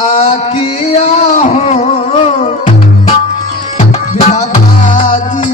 आकिया हो विधाता जी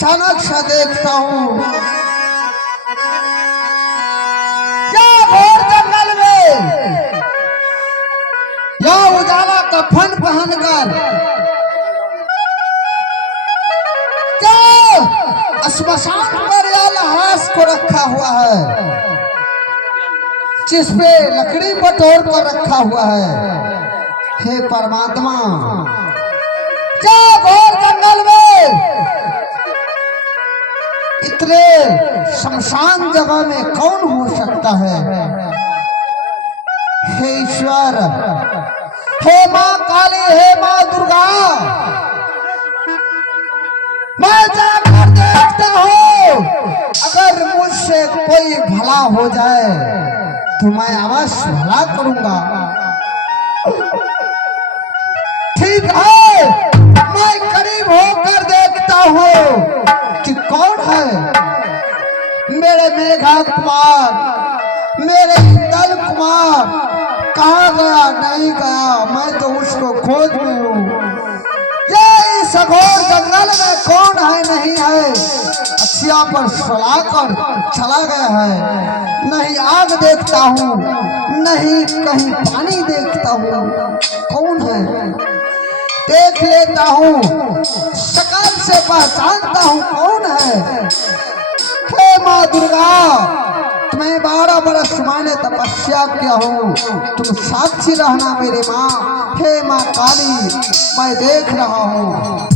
अचानक से देखता हूँ क्या घोर जंगल में या उजाला कफन पहनकर क्या श्मशान पर या लाश को रखा हुआ है, जिस पे लकड़ी बटोर कर रखा हुआ है। हे परमात्मा, क्या घोर जंगल में इतने शमशान जगह में कौन हो सकता है। हे ईश्वर, हे माँ काली, हे माँ दुर्गा, मैं जाकर देखता हूँ, अगर मुझसे कोई भला हो जाए तो मैं अवश्य भला करूंगा। ठीक है, मैं करीब होकर देखता हूँ कि कौन है। मेरे मेघा कुमार, मेरे इंदल कुमार कहाँ गया? नहीं गया, मैं तो उसको खोज में हूँ। ये इस घोर जंगल में कौन है नहीं है, अछिया पर सुलाकर चला गया है। नहीं आग देखता हूँ, नहीं कहीं पानी देखता हूँ, कौन है? देख लेता हूँ, शकल से पहचानता हूँ कौन है। हे माँ दुर्गा, तुम्हें 12 बरस मैंने तपस्या किया हूँ, तुम साक्षी रहना मेरी माँ। हे माँ काली, मैं देख रहा हूँ।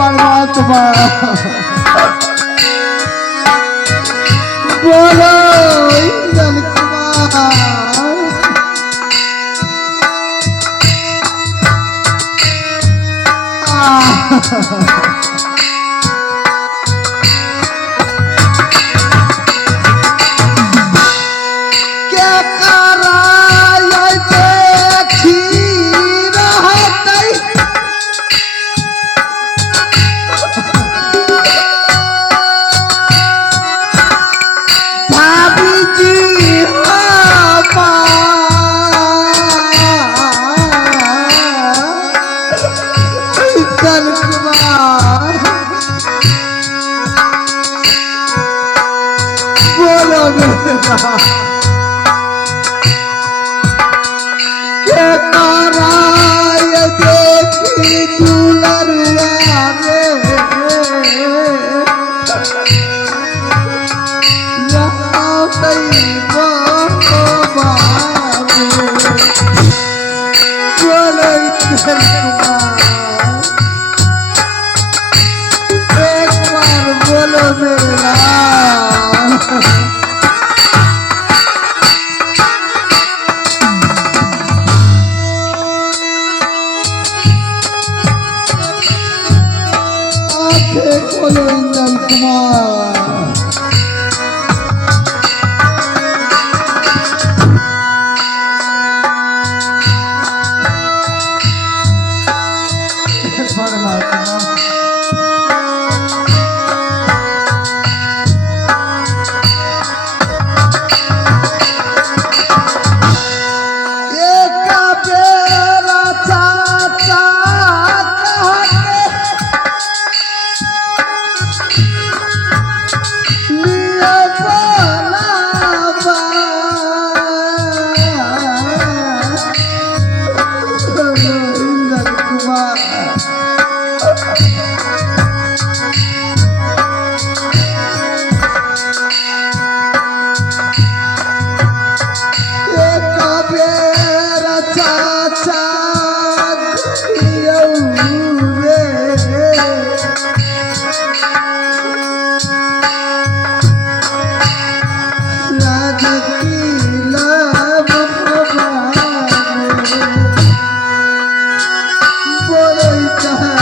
परमात्मा बोलो इंद्र कुमार। क्या कराय देखी रहतै भाभी जी इंद्र कुमार बोलो मेरा के कराय देखी दुलरुआ रे यहाँ दैवा बाबू बोलो इंद्र कुमार एक बार बोलो मेरा बोलो इंद्र कुमार। है